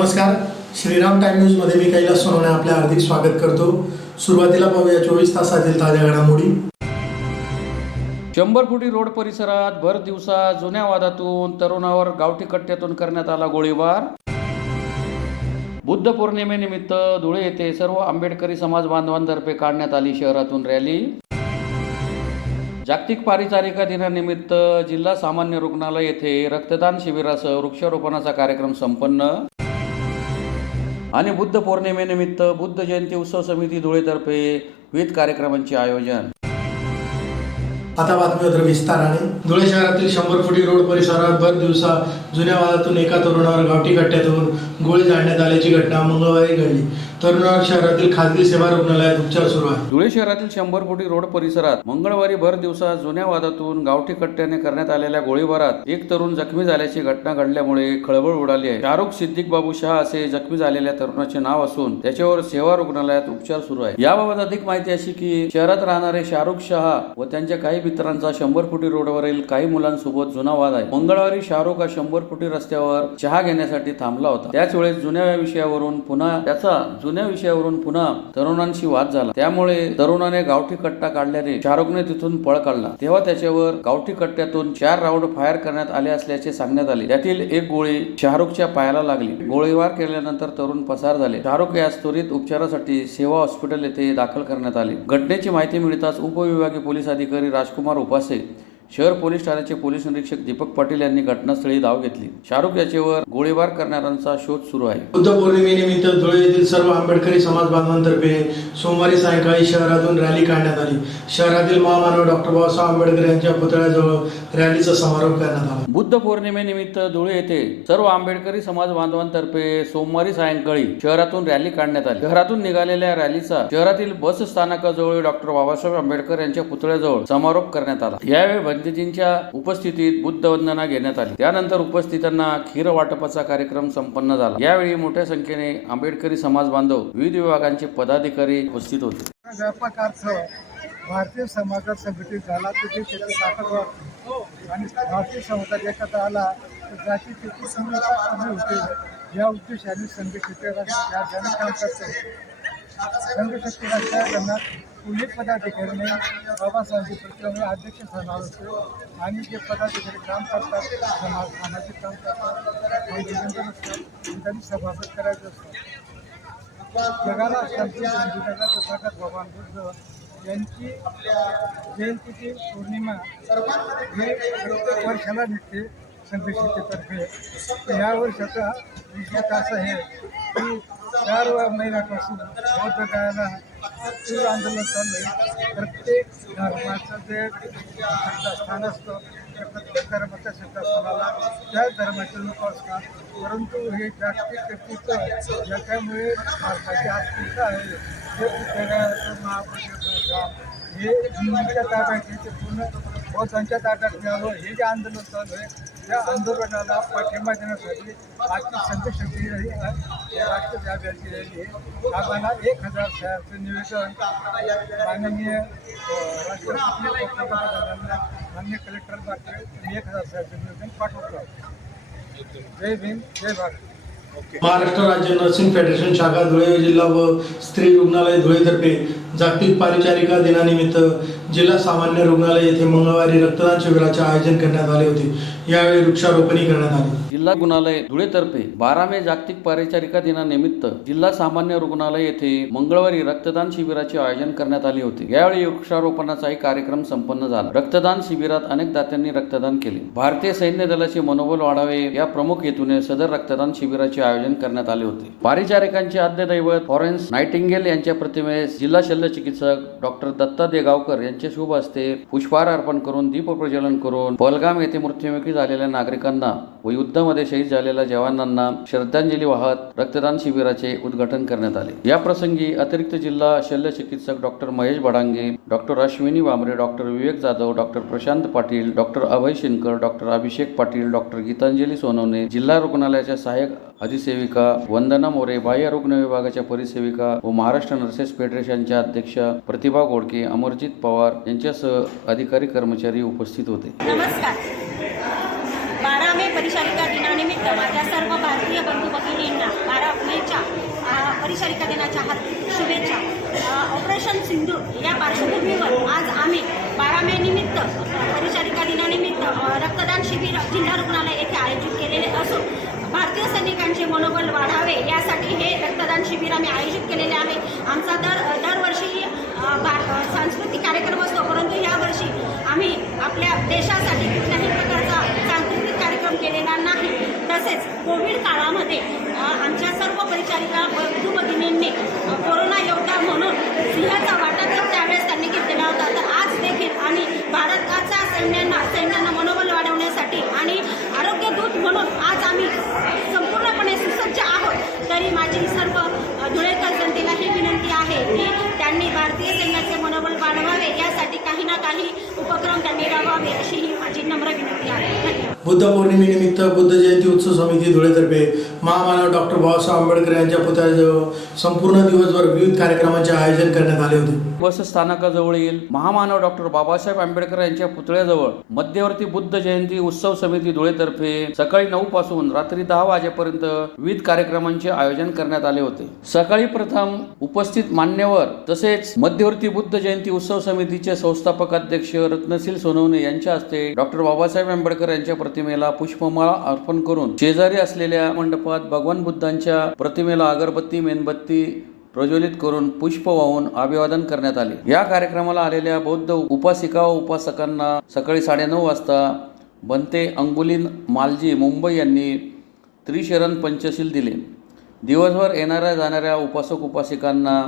नमस्कार, श्रीराम टाइम न्यूजमध्ये मी कैलास सोनवणे आपले हार्दिक स्वागत करतो। सुरुवातीला पाहूया 24 तासातील ताज्या घडामोडी। 100 फुटी रोड परिसरात भर दिवसा जुन्या वादातून तरुणावर गावठी कट्ट्यातून करण्यात आला गोळीबार। बुद्ध पौर्णिमेनिमित्त धुळे येथे सर्व आंबेडकरी समाज बांधवांतर्फे काढण्यात आली शहरातून रॅली। जागतिक परिचारिका दिनानिमित्त जिल्हा सामान्य रुग्णालय येथे रक्तदान शिबिरासह वृक्षारोपणाचा कार्यक्रम संपन्न। आणि बुद्ध पौर्णिमेनिमित्त बुद्ध जयंती उत्सव समिती धुळेतर्फे विविध कार्यक्रमांचे आयोजन। आता बातमीपत्र विस्ताराने। धुळे शहरातील 100 फुटी रोड परिसरात भर दिवसा जुन्या वादातून एका तरुणावर गावठी कट्ट्यातून गोळी झाडण्यात आल्याची घटना मंगळवारी घडली। तरुणावर शहरातील खासगी सेवा रुग्णालयात उपचार सुरू आहे। धुळे शहरातील 100 फुटी रोड परिसरात मंगळवारी भर दिवसा जुन्या वादातून गावठी कट्ट्याने करण्यात आलेल्या गोळीबारात एक तरुण जखमी झाल्याची घटना घडल्यामुळे खळबळ उडाली आहे। शाहरुख सिद्दीक बाबू शाह असे जखमी झालेल्या तरुणाचे नाव असून त्याच्यावर सेवा रुग्णालयात उपचार सुरू आहे। याबाबत अधिक माहिती अशी की शहरात राहणारे शाहरुख शाह व त्यांच्या काही मित्रांचा 100 फुटी रोडवरील काही मुलांसोबत जुना वाद आहे। मंगळवारी शाहरुख हा 100 फुटी रस्त्यावर चहा घेण्यासाठी थांबला होता। त्याच वेळेस जुन्या विषयावरून पुन्हा तरुणांशी वाद झाला। त्यामुळे तरुणाने गावठी कट्टा काढल्याने शाहरुखने तिथून पळ काढला। तेव्हा त्याच्यावर गावठी कट्ट्यातून 4 राऊंड फायर करण्यात आले असल्याचे सांगण्यात आले। त्यातील एक गोळी शाहरुखच्या पायाला लागली। गोळीबार केल्यानंतर तरुण पसार झाले। शाहरुख यास त्वरित उपचारासाठी सेवा हॉस्पिटल येथे दाखल करण्यात आले। घटनेची माहिती मिळताच उपविभागीय पोलीस अधिकारी राजकुमार उपासे, शहर पोलीस ठाण्याचे पोलीस निरीक्षक दीपक पाटील यांनी घटनास्थळी धाव घेतली। शाहरुख याच्यावर गोळीबार करणाऱ्यांचा शोध सुरू आहे। बुद्ध पौर्णिमेनिमित्त धुळे येथील सर्व आंबेडकरी समाज बांधवांतर्फे सोमवारी सायंकाळी शहरातून रॅली काढण्यात आली। शहरातील महामानव डॉक्टर बाबासाहेब आंबेडकर यांच्या पुतळ्याजवळ रॅलीचा समारोप करण्यात आला। बुद्ध पौर्णिमेनिमित्त धुळे येथे सर्व आंबेडकरी समाज बांधवांतर्फे सोमवारी सायंकाळी शहरातून रॅली काढण्यात आली। शहरातून निघालेल्या रॅलीचा शहरातील बस स्थानकाजवळ डॉक्टर बाबासाहेब आंबेडकर यांच्या पुतळ्याजवळ समारोप करण्यात आला। यावेळी भंतेजींच्या उपस्थितीत बुद्ध वंदना घेण्यात आली। त्यानंतर उपस्थितांना खीर वाटपाचा कार्यक्रम संपन्न झाला। यावेळी मोठ्या संख्येने आंबेडकरी समाज बांधव, विविध विभागांचे पदाधिकारी उपस्थित होते। व्यापक अर्थ भारतीय समाजात संघटित झाला तिथे त्याची ताकद वाढते आणि भारतीय समाजात एकत्र आला तर जातीची कुसंगतता कमी होते। या उद्देशाने संघशक्ती राष्ट्र या जन काम करते। संघशक्ती राष्ट्रात पोलीस पदाधिकाऱ्यांनी बाबासाहेबांची प्रतिमा अध्यक्ष स्थानावर होते आणि जे पदाधिकारी काम करतात सामाजिक काम करतात त्यांनी सभासद करायचं असतं। जगाला शांती संविधानाचा प्रगत भगवान बुद्ध यांची जयंतीची पौर्णिमा हे प्रत्येक वर्षाला निघते संघशक्तीतर्फे। या वर्षाचा विशेष असं आहे की 4 महिन्यापासून बौद्ध गायला तीव्र आंदोलन चालू आहे। प्रत्येक धर्माचं जे श्रद्धास्थान असतं त्या प्रत्येक धर्माच्या श्रद्धास्थानाला त्याच धर्माचे लोक असतात, परंतु हे जागतिक शक्तीचं ज्याच्यामुळे भारताची अस्मिता आहे ते पुतळ्याचं महापुरुषाचं हे हिंदूंच्या ताब्यात ते पूर्ण बौद्धांच्या ताब्यात मिळावं हे जे आंदोलन चालू आहे त्या आंदोलनाला पाठिंबा देण्यासाठी आजची संघशक्ती राष्ट्रव्यापी रॅली आहे। आम्हाला 1000 सह्यांचं निवेदन माननीय राष्ट्रपती पंतप्रधानांना माननीय कलेक्टर मार्फत 1000 सह्यांचं निवेदन पाठवतो आहे। जय भीम, जय भारत। महाराष्ट्र राज्य नर्सिंग फेडरेशन शाखा धुळे जिल्हा व स्त्री रुग्णालय धुळेतर्फे जागतिक परिचारिका दिनानिमित्त जिल्हा सामान्य रुग्णालय येथे मंगळवारी रक्तदान शिबिराचे आयोजन करण्यात आले होते। यावेळी वृक्षारोपणी करण्यात आले। जिल्हा रुग्णालय धुळेतर्फे 12 मे जागतिक परिचारिका दिनानिमित्त जिल्हा सामान्य रुग्णालय येथे मंगळवारी रक्तदान शिबिराचे आयोजन करण्यात आले होते। यावेळी वृक्षारोपणाचाही कार्यक्रम संपन्न झाला। रक्तदान शिबिरात अनेक दात्यांनी रक्तदान केले। भारतीय सैन्य दलाचे मनोबल वाढावे या प्रमुख हेतूने सदर रक्तदान शिबिराचे आयोजन करण्यात आले होते। परिचारिकांचे आद्य दैवत फ्लॉरेन्स नाइटिंगेल यांच्या प्रतिमेस जिल्हा शल्य चिकित्सक डॉक्टर दत्ता देगावकर यांचे शुभ हस्ते पुष्पहार अर्पण करून दीप प्रज्वलन करून पहलगाम येथे मृत्युमुखी झालेल्या नागरिकांना व युद्धामध्ये शहीद झालेल्या जवानांना श्रद्धांजली वाहत रक्तदान शिबिराचे उद्घाटन करण्यात आले। या प्रसंगी अतिरिक्त जिल्हा शल्य चिकित्सक doctor Mahesh Badange, doctor Ashwini Wamre, doctor Vivek Jadhav, doctor Prashant Patil, doctor Abhay Shinkar, doctor Abhishek Patil, doctor Geetanjali Sonawane, जिल्हा रुग्णालयाच्या सहाय्यक अधिसेविका वंदना मोरे, बाह्य रुग्ण विभागाच्या परिसेविका व महाराष्ट्र नर्सेस फेडरेशनच्या अध्यक्षा प्रतिभा गोडके, अमरजित पवार यांच्यासह अधिकारी कर्मचारी उपस्थित होते। नमस्कार। 12 मे परिचारिका दिनानिमित्त माझ्या सर्व भारतीय बंधू भगिनींना सर्वांना 12 मेच्या परिचारिका दिनाच्या हार्दिक शुभेच्छा. ऑपरेशन सिंधूर या पार्श्वभूमीवर आज आम्ही 12 मे निमित्त परिचारिका दिनानिमित्त रक्तदान शिबिर जिल्हा रुग्णालय येथे आयोजित केलेले असून भारतीय सैनिकांचे मनोबल वाढावे यासाठी हे रक्तदान शिबिर आम्ही आयोजित केलेले आहे. आमचा दरवर्षी सांस्कृतिक कार्यक्रम असतो, परंतु यावर्षी आम्ही आपल्या देशासाठी कुठल्याही प्रकारचा सांस्कृतिक कार्यक्रम केलेला नाही. तसेच कोविड काळामध्ये आमच्या सर्व परिचारिका बंधू भगिनींनी कोरोना योद्धा म्हणून सिंहाचा वाटा तर त्यावेळेस त्यांनी घेतलेला होता. तर आज देखील आम्ही भारताच्या सैन्यांना मनोबल वाढवण्यासाठी आणि आरोग्य दूत म्हणून आज आम्ही संपूर्णपणे सुसज्ज आहोत. तरी माझी सर्व धुळेकर जनतेला ही विनंती आहे की त्यांनी भारतीय सैन्याचे मनोबल वाढवावे यासाठी काही ना काही उपक्रम त्यांनी राबवावे अशी ही माझी नम्र विनंती आहे. धन्यवाद. बुद्ध पौर्णिमेनिमित्त बुद्ध जयंती उत्सव समिती धुळेतर्फे महामानव डॉक्टर बाबासाहेब आंबेडकर यांच्या पुतळ्याजवळ संपूर्ण दिवसभर विविध कार्यक्रमांचे आयोजन करण्यात आले होते. बस स्थानकाजवळील महामानव डॉक्टर बाबासाहेब आंबेडकर यांच्या पुतळ्याजवळ मध्यवर्ती बुद्ध जयंती उत्सव समिती धुळेतर्फे सकाळी 9 पासून रात्री 10 वाजेपर्यंत विविध कार्यक्रमांचे आयोजन करण्यात आले होते. सकाळी प्रथम उपस्थित मान्यवर तसेच मध्यवर्ती बुद्ध जयंती उत्सव समितीचे संस्थापक अध्यक्ष रत्नशील सोनवणे यांच्या हस्ते डॉक्टर बाबासाहेब आंबेडकर यांच्या प्रतिमेला पुष्पमाळा अर्पण करून शेजारी असलेल्या मंडपात भगवान बुद्धांच्या प्रतिमेला अगरबत्ती मेणबत्ती प्रज्वलित करून पुष्प वाहून अभिवादन करण्यात आले. या कार्यक्रमाला आलेल्या बौद्ध उपासिका व उपासकांना सकाळी 9:30 वाजता बनते अंगुलीन मालजी मुंबई यांनी त्रिशरण पंचशील दिले. दिवसभर येणाऱ्या जाणाऱ्या उपासक उपासिकांना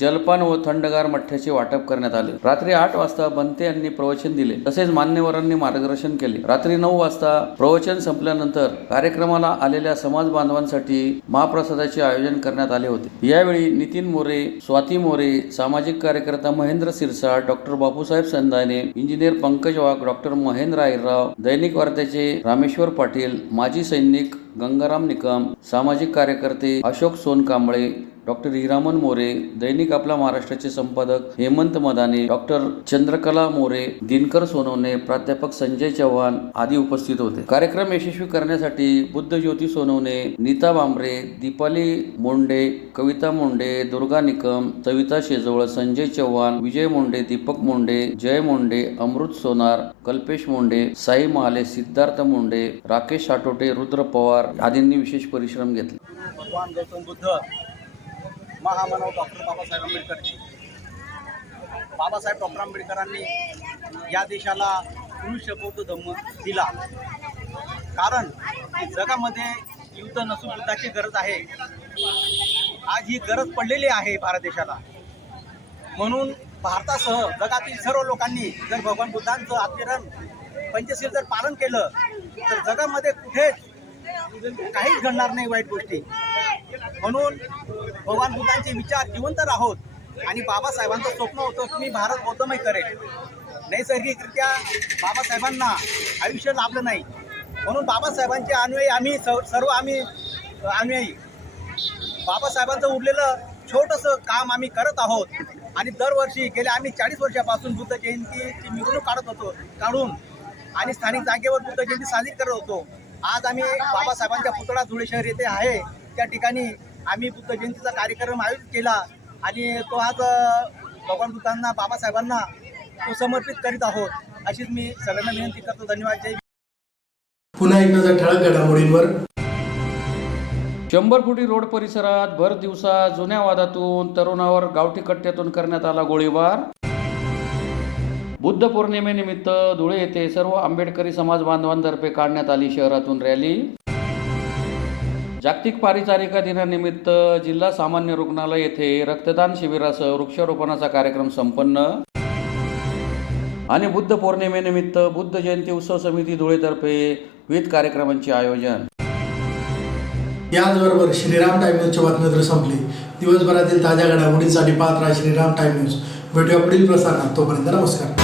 जलपान व थंडगार मठ्ठ्याचे वाटप करण्यात आले. रात्री 8 वाजता बनते यांनी प्रवचन दिले तसेच मान्यवरांनी मार्गदर्शन केले. रात्री 9 वाजता प्रवचन संपल्यानंतर कार्यक्रमाला आलेल्या समाज बांधवांसाठी महाप्रसादाचे आयोजन करण्यात आले होते. यावेळी नितीन मोरे, स्वाती मोरे, सामाजिक कार्यकर्ता महेंद्र सिरसाट, डॉक्टर बापूसाहेब संधाने, इंजिनियर पंकज वाघ, डॉक्टर महेंद्र आहिरराव, दैनिक वार्त्याचे रामेश्वर पाटील, माजी सैनिक गंगाराम निकम, सामाजिक कार्यकर्ते अशोक सोनकांबळे, डॉक्टर हिरामन मोरे, दैनिक आपला महाराष्ट्राचे संपादक हेमंत मदाने, डॉक्टर चंद्रकला मोरे, दिनकर सोनवणे, प्राध्यापक संजय चव्हाण आदी उपस्थित होते. कार्यक्रम यशस्वी करण्यासाठी बुद्ध ज्योती सोनवणे, नीता बांबरे, दीपाली मोंडे, कविता मोंडे, दुर्गा निकम, सविता शेजवळ, संजय चव्हाण, विजय मोंडे, दीपक मोंडे, जय मोंडे, अमृत सोनार, कल्पेश मोंडे, साई महाले, सिद्धार्थ मोंडे, राकेश साटोटे, रुद्र पवार आदींनी विशेष परिश्रम घेतले. भगवान गौतम बुद्ध, महामानव डॉक्टर बाबासाहेब आंबेडकर, बाबासाहेब डॉक्टर आंबेडकरांनी या देशाला मनुष्य बौद्ध धम्म दिला. कारण जगामध्ये युद्ध नसून युद्धाची गरज आहे. आज ही गरज पडलेली आहे भारत देशाला. म्हणून भारतासह जगातील सर्व लोकांनी जर भगवान बुद्धांचं आचरण पंचशील जर पालन केलं तर जगामध्ये कुठेच काहीच घडणार नाही वाईट गोष्टी. म्हणून भगवान बुद्धांचे विचार जिवंत राहोत आणि बाबासाहेबांचं स्वप्न होतं की मी भारत बौद्धमय करेल. नैसर्गिकरित्या बाबासाहेबांना आयुष्य लाभलं नाही, म्हणून बाबासाहेबांचे अनुयायी आम्ही सर्व अनुयायी बाबासाहेबांचं उरलेलं छोटंसं काम आम्ही करत आहोत. आणि दरवर्षी गेल्या आम्ही 40 वर्षापासून बुद्ध जयंतीची मिरवणूक काढून आणि स्थानिक जागेवर बुद्ध जयंती साजरी करत होतो. आज आम्ही बाबासाहेबांच्या पुतळा धुळे शहर येथे आहे, त्या ठिकाणी आम्ही बुद्ध जयंतीचा कार्यक्रम आयोजित केला आणि तो आज भगवान बुद्धांना बाबासाहेबांना तो समर्पित करीत आहोत. अशीच मी सगळ्यांना विनंती करतो. धन्यवाद. जय. पुन्हा एक नजर ठळक घडामोडींवर. 100 फुटी रोड परिसरात भर दिवसा जुन्या वादातून तरुणावर गावठी कट्ट्यातून करण्यात आला गोळीबार. बुद्ध पौर्णिमेनिमित्त धुळे येथे सर्व आंबेडकरी समाज बांधवांतर्फे काढण्यात आली शहरातून रॅली. जागतिक परिचारिका दिनानिमित्त जिल्हा सामान्य रुग्णालय येथे रक्तदान शिबिरासह वृक्षारोपणाचा कार्यक्रम संपन्न. आणि बुद्ध पौर्णिमेनिमित्त बुद्ध जयंती उत्सव समिती धुळेतर्फे विविध कार्यक्रमांचे आयोजन. याचबरोबर श्रीराम टाइम न्यूजच्या बातम्या तर संपली. दिवसभरातील ताज्या घडामोडींसाठी पाहत राहा श्रीराम टाइम न्यूज. भेटूया पुढील प्रसारणात. तोपर्यंत नमस्कार.